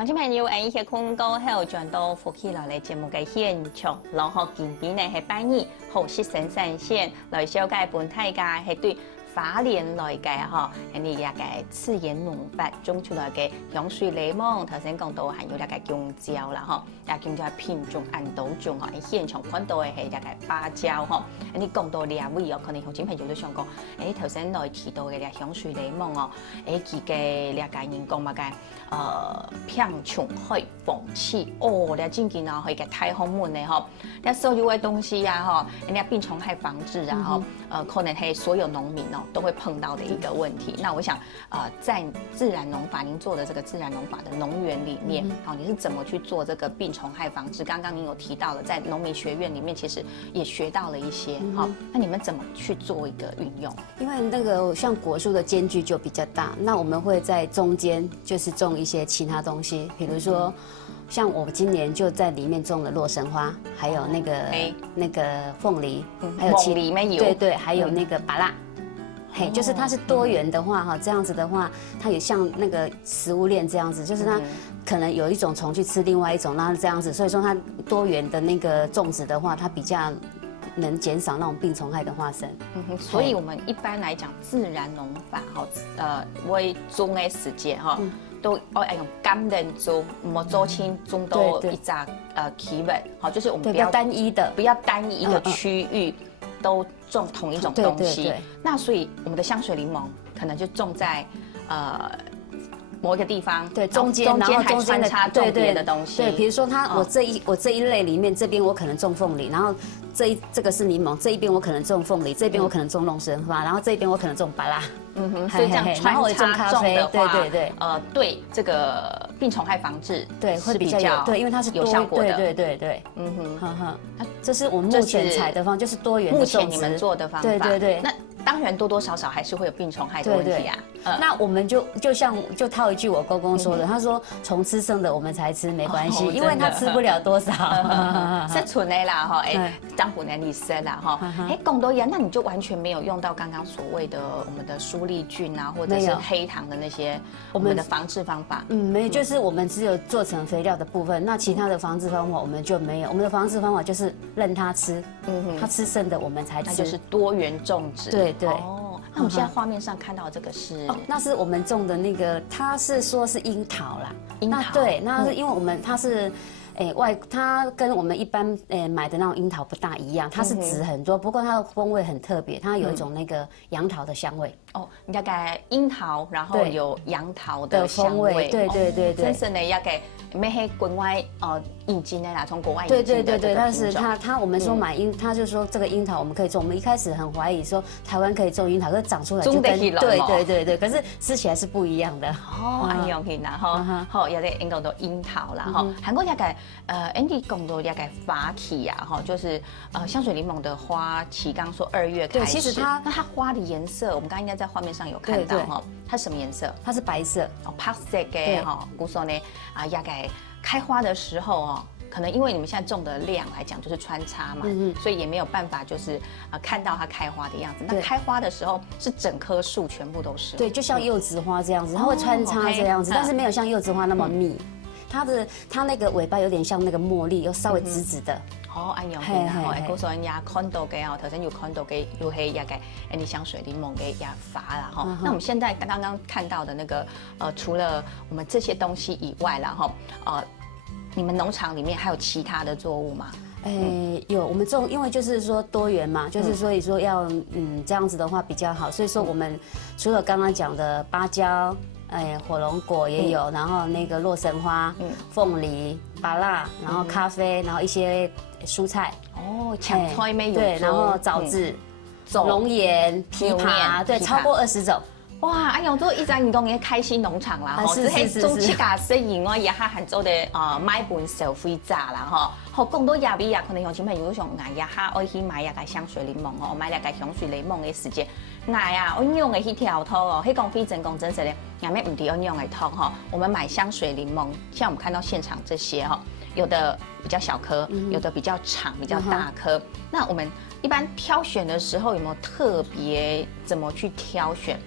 乡亲朋友，一些困过後，轉到福氣來嚟節目嘅現場，然後見邊呢係拜二好識神神仙來小解本大家係對花蓮來嘅嗬，人哋也嘅自然農法種出來嘅香水檸檬，頭先講到係有一個香蕉啦嗬，也叫做品種按刀種哦，喺現場看到嘅係一個芭蕉嗬，人哋講到兩位哦，可能鄉親朋友都想講，頭先來提到嘅香水檸檬哦，佢嘅兩個人講乜嘅品種去放棄哦，你真見啊，佢嘅太空門咧嗬，你所有嘅東西啊嗬，人家病蟲害防治啊嗬，可能係所有農民哦。都会碰到的一个问题。那我想，在自然农法，您做的这个自然农法的农园里面，好，你是怎么去做这个病虫害防治？刚刚您有提到了，在农民学院里面其实也学到了一些，好，那你们怎么去做一个运用？因为那个像果树的间距就比较大，那我们会在中间就是种一些其他东西，比如说。像我今年就在里面种了洛神花，还有那个凤梨，还有里面有对，还有那个芭乐。嘿，就是它是多元的话哈，这样子的话，它也像那个食物链这样子，就是它可能有一种虫去吃另外一种，那这样子，所以说它多元的那个种植的话，它比较能减少那种病虫害的发生。所以我们一般来讲，自然农法哈，为种的时间哈。都要用甘仁种，莫做青种到一扎企稳，好，就是我们不要单一的，不要单一一个区域都种同一种东西。那所以我们的香水柠檬可能就种在某一个地方，对，中间还穿插种别的东西。对，比如说我这一类里面，这边我可能种凤梨，然后这个是柠檬，这一边我可能种凤梨，这边我可能种龙神花，然后这边我可能种芭乐。所以这样穿插种的话，对，对这个病虫害防治对会比较有，对，因为它是有效果的，对，这是我们目前采的方，就是多元的种植。目前你们做的方法，对。那当然多多少少还是会有病虫害的问题啊。那我们就套一句我公公说的，他说虫吃剩的我们才吃没关系，因为他吃不了多少。是存的啦哈，当补能力生啦哈，讲到呀，那你就完全没有用到刚刚所谓的我们的苏力菌啊，或者是黑糖的那些我们的防治方法。没有，就是我们只有做成肥料的部分，那其他的防治方法我们就没有。我们的防治方法就是任它吃，它吃剩的我们才吃，那就是多元种植。对。哦，那我们现在画面上看到这个是，那是我们种的那个，它是说是樱桃啦。樱桃，对，那是因为它是。它跟我们一般买的那种樱桃不大一样，它是籽很多，不过它的风味很特别，它有一种那个杨桃的香味。哦，大概樱桃，然后有杨桃的香味，对，真是呢，要给没黑国外引进的啦，从国外引进的。对，但是我们说买他就说这个樱桃我们可以种，我们一开始很怀疑说台湾可以种樱桃，可是长出来就跟对，可是吃起来是不一样的。哦，安样片啦，哈，好，有啲讲到樱桃啦，哈，韩国大概Andy 讲到大概花期呀，哈，就是香水柠檬的花期，刚刚说2月开始，对，其实它花的颜色，我们刚刚应该在画面上有看到哈，它什么颜色？它是白色，白色嘅哈，古说呢大概开花的时候哦。可能因为你们现在种的量来讲就是穿插嘛，所以也没有办法就是看到它开花的样子。那开花的时候是整棵树全部都是，对，就像柚子花这样子，它会穿插这样子，但是没有像柚子花那么密。它那个尾巴有点像那个茉莉，又稍微直直的。哦，安样嘅，好，告诉人家看到嘅哦，头先有看到嘅，有黑也嘅，你香水柠檬嘅也发啦哈。那我们现在刚刚看到的那个除了我们这些东西以外啦哈，你们农场里面还有其他的作物吗？有，我们种，因为就是说多元嘛，就是所以说要这样子的话比较好，所以说我们除了刚刚讲的芭蕉。火龙果也有，然后那个洛神花、凤梨、芭乐，然后咖啡，然后一些蔬菜。哦，抢菜没有？对，然后枣子、龙眼、枇杷，对，超过20种。哇，哎呦，都一直人讲嘅开心农场啦，吼，只系种起家生意，我也还做的买本消费者啦，吼。好，讲到亚比亚，可能乡亲朋友想，也哈爱去买一个香水柠檬哦，买一个香水柠檬的时间，那呀，我用的去调头哦，迄讲非真讲真实的，也没唔滴用的通哈。我们买香水柠檬，像我们看到现场这些哈，有的比较小颗，有的比较长、比较大颗。那我们一般挑选的时候有没有特别怎么去挑选？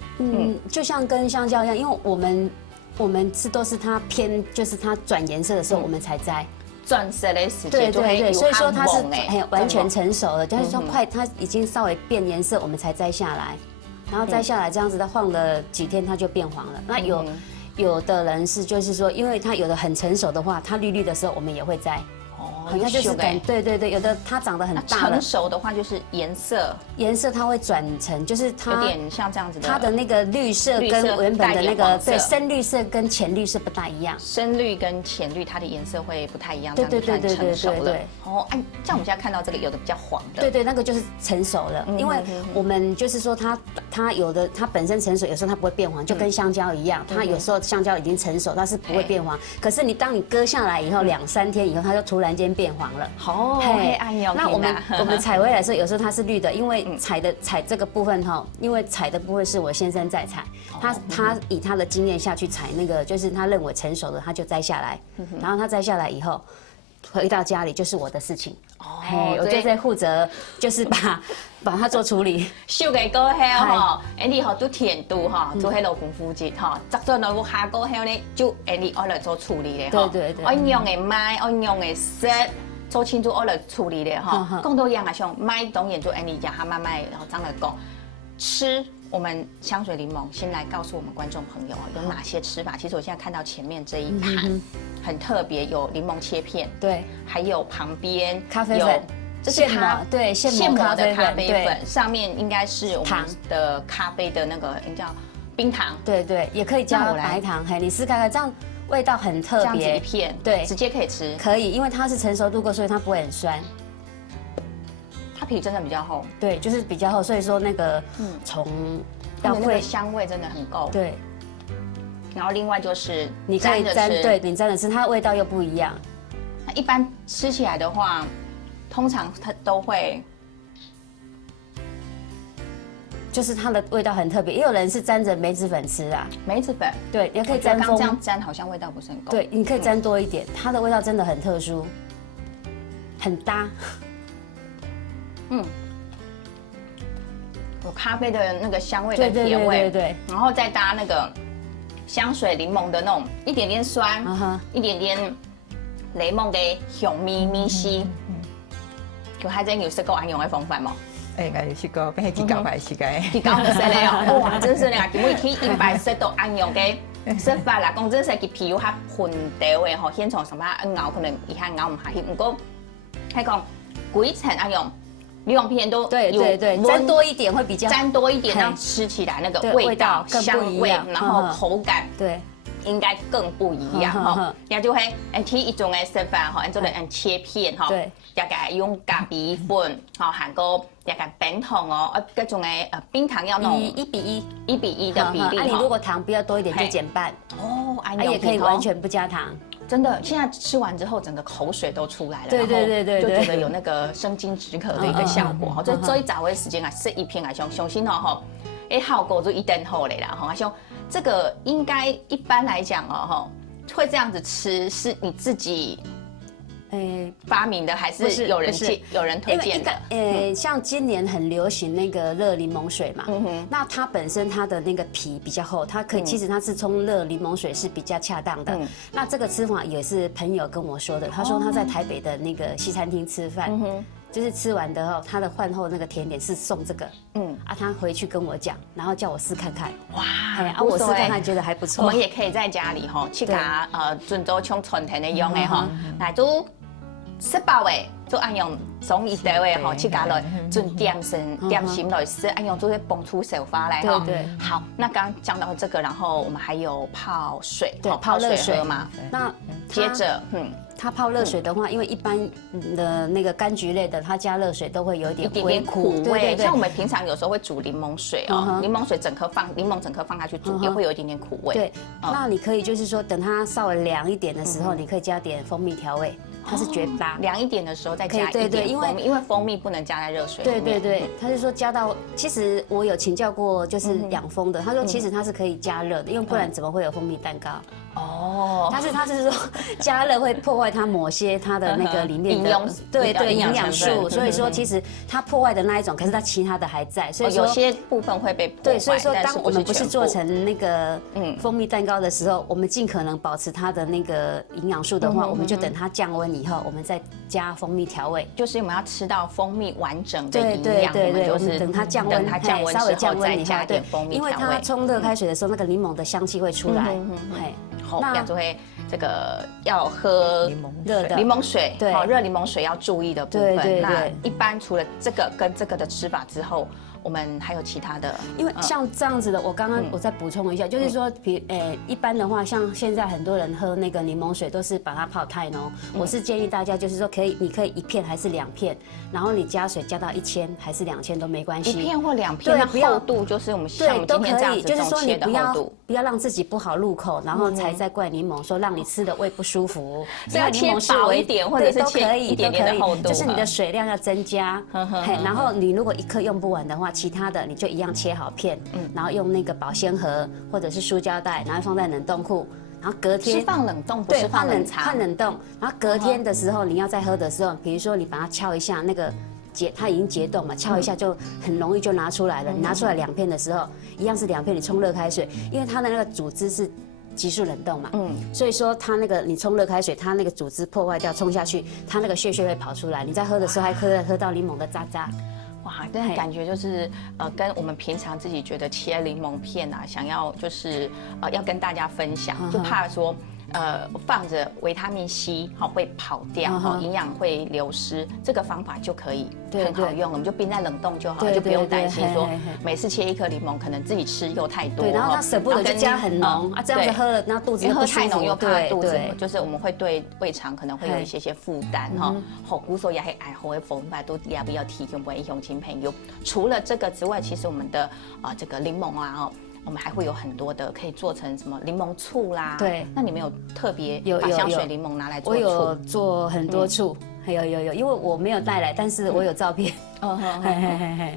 就像跟香蕉一样，因为我们我们都是它偏，就是它转颜色的时候我们才摘。转色的时对间就会对对，所以说它是完全成。成熟了，就是说它已经稍微变颜色，我们才摘下来，然后摘下来这样子，它放了几天它就变黄了。那有的人是就是说，因为它有的很成熟的话，它绿绿的时候我们也会摘。哦，它就是对对对，有的它长得很大了，成熟的话就是颜色它会转成，就是它有点像这样子的，它的那个绿色跟原本的那个对深绿色跟浅绿色不大一样，深绿跟浅绿它的颜色会不太一样，对对对对对对对。哦，哎，像我们现在看到这个有的比较黄的，对对，那个就是成熟了，因为我们就是说它有的它本身成熟，有时候它不会变黄，就跟香蕉一样，它有时候香蕉已经成熟，它是不会变黄，可是当你割下来以后2-3天以后，它就突然间变黄了。哦，哎呦，那我们采回来的时候，有时候它是绿的，因为采这个部分哈，因为采的部分是我先生在采，他以他的经验下去采那个，就是他认为成熟的，他就摘下来，然后他摘下来以后，回到家里就是我的事情，我就在负责就是把它做处理。收嘅果後吼，你吼都甜度吼，做迄落功夫節吼，摘咗落個下果後咧，就你愛來做處理咧吼，對對，愛用嘅買，愛用嘅色。做清楚我来处理的哈，更多样啊，像麦懂眼做你讲哈慢慢，然后这样来讲，吃我们香水柠檬，先来告诉我们观众朋友有哪些吃法。其实我现在看到前面这一盘很特别，有柠檬切片，对，还有旁边咖啡粉，这是现磨的咖啡粉，上面应该是我们的咖啡的那个叫冰糖，对对，也可以加白糖，你试看看这样。味道很特别，这样子一片，对，直接可以吃，可以，因为它是成熟度过，所以它不会很酸。它皮真的比较厚，对，就是比较厚，所以说那个从要会香味真的很够，对。然后另外就是你可以沾，对，你沾着吃，它味道又不一样。那一般吃起来的话，通常它都会。就是它的味道很特别，也有人是沾着梅子粉吃啊。梅子粉，对，也可以沾。刚这样沾好像味道不是很够。对，你可以沾多一点，它的味道真的很特殊，很搭。有咖啡的那个香味的甜味，对，然后再搭那个香水柠檬的那种一点点酸，一点点柠檬的香咪丝。就还真有试过安用的方法吗？哎，我試過，俾佢自教牌試嘅。自教就犀利哦！哇，真是咧，每天100到按用嘅食法啦，講真係佢皮膚較混掉嘅吼，現場什麼咬可能一下咬唔下去，不過係講幾層按用，兩片都對，沾多一點會比較，沾多一點，讓吃起來那個味道香味，然後口感對。应该更不一样哈，也就会提一种的食法哈，按做嚟切片哈，对，也个用咖啡粉哈，含个也个冰糖哦，各种的冰糖要弄1:1的比例。你如果糖比较多一点就减半哦，也可以完全不加糖。真的，现在吃完之后，整个口水都出来了，对，就觉得有那个生津止渴的一个效果哈。所以最早的时间啊，食一片来相信哦哈，效果就一定好的啦哈，像。这个应该一般来讲哦，会这样子吃是你自己发明的，还是有人推荐的？像今年很流行那个热柠檬水嘛，那它本身它的那个皮比较厚，它可以其实它是冲热柠檬水是比较恰当的。那这个吃法也是朋友跟我说的，他说他在台北的那个西餐厅吃饭。就是吃完的后，他的饭后那个甜点是送这个，他回去跟我讲，然后叫我试看看，哇，我试看看觉得还不错。我们也可以在家里哈，去把准做像春天的用的哈，来都18位做按用从一台位哈，去加来准点心来吃，按用做些蹦出手法来哈。对。好，那刚刚讲到这个，然后我们还有泡水，对，泡热水喝嘛。那接着，它泡热水的话，因为一般的那个柑橘类的，它加热水都会有一点苦味。像我们平常有时候会煮柠檬水哦，柠檬水柠檬整颗放下去煮，也会有一点点苦味。对，那你可以就是说，等它稍微凉一点的时候，你可以加点蜂蜜调味，它是绝搭。凉一点的时候再加一点蜂蜜，因为蜂蜜不能加在热水里面。对，他是说加到，其实我有请教过就是养蜂的，他说其实它是可以加热的，因为不然怎么会有蜂蜜蛋糕？哦，但是它是说加热会破坏它某些它的那个里面的营养素，所以说其实它破坏的那一种，可是它其他的还在，所以说有些部分会被破坏。对，所以说当我们不是全部做成那个蜂蜜蛋糕的时候，我们尽可能保持它的那个营养素的话，我们就等它降温以后，我们再加蜂蜜调味。就是我们要吃到蜂蜜完整的营养，对对对，我就是们等它降温，稍微降温一下，对，因为它冲热开水的时候，那个柠檬的香气会出来。好，那就会这个要喝热的柠檬水，对，热柠檬水要注意的部分。对，那一般除了这个跟这个的吃法之后，我们还有其他的，因为像这样子的，我刚刚我再补充一下，就是说，一般的话，像现在很多人喝那个柠檬水都是把它泡太浓，我是建议大家就是说你可以1片还是2片，然后你加水加到1000还是2000都没关系，1片或2片，那厚度就是我们像我们今天这样子就是说你不要让自己不好入口，然后才再怪柠檬说让你吃的胃不舒服，所以要切薄一点，或者是切一点点的厚度，就是你的水量要增加，然后你如果1颗用不完的话，其他的你就一样切好片，然后用那个保鲜盒或者是塑胶袋，然后放在冷冻库，然后隔天是放冷冻，不是放冷藏，放冷冻，然后隔天的时候你要再喝的时候，比如说你把它敲一下那个。它已经解冻嘛，敲一下就很容易就拿出来了。你拿出来2片的时候，一样是2片，你冲热开水，因为它的那个组织是急速冷冻嘛，所以说它那个你冲热开水，它那个组织破坏掉，冲下去，它那个屑会跑出来。你在喝的时候还喝到柠檬的渣渣。哇，这感觉就是跟我们平常自己觉得切柠檬片啊，想要就是要跟大家分享，就怕说。放着维他命 C 会跑掉，营养会流失，这个方法就可以很好用，我们就冰在冷冻就好，就不用担心说每次切1颗柠檬可能自己吃又太多，对，然后它舍不得就加很浓啊，这样子喝了，然后肚子喝太浓又怕肚子，对，就是我们会对胃肠可能会有一些负担哈。好，古所也会爱好的方法都要不要提供给乡亲朋友。除了这个之外，其实我们的这个柠檬啊我们还会有很多的可以做成什么柠檬醋啦。对，那你们有特别把香水柠檬拿来做醋？我有做很多醋，有，因为我没有带来，但是我有照片。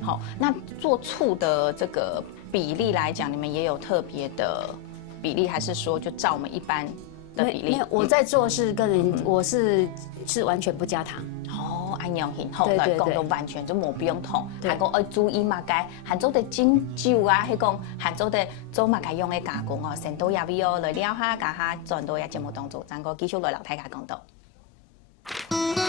好，那做醋的这个比例来讲，你们也有特别的比例，还是说就照我们一般的比例？我在做是跟人，我是完全不加糖。安养型后来讲都完全就冇不用痛，还讲要注意嘛该含做的精酒啊，迄讲含做的做嘛该用的加工哦，成都也比哦来了哈，加下转到也节目当中，咱个继续来老太家讲到。